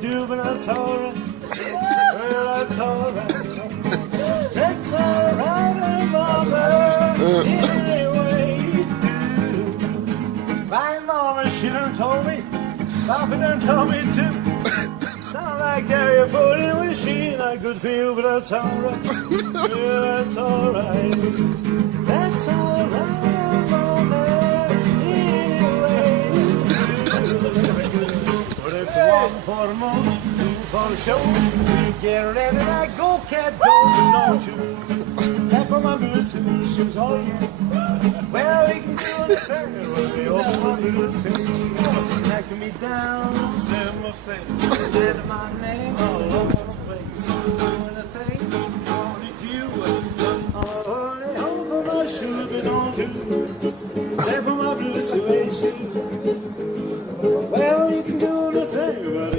do, but that's alright. Well, that's alright. That's alright, mama. Anyway you do. My mama, she done told me. Papa done told me too. Sound like Gary Ford wishing I could feel, but that's alright. Yeah, that's alright. That's alright, mama. Anyway you do. But it's one for the moment, two for the show. We get ready, I go, cat, go, but don't you tap on my boots and shoes, oh yeah. Well, we can do it there when we open my boots and knocking me down, send my face, let my name all over the place.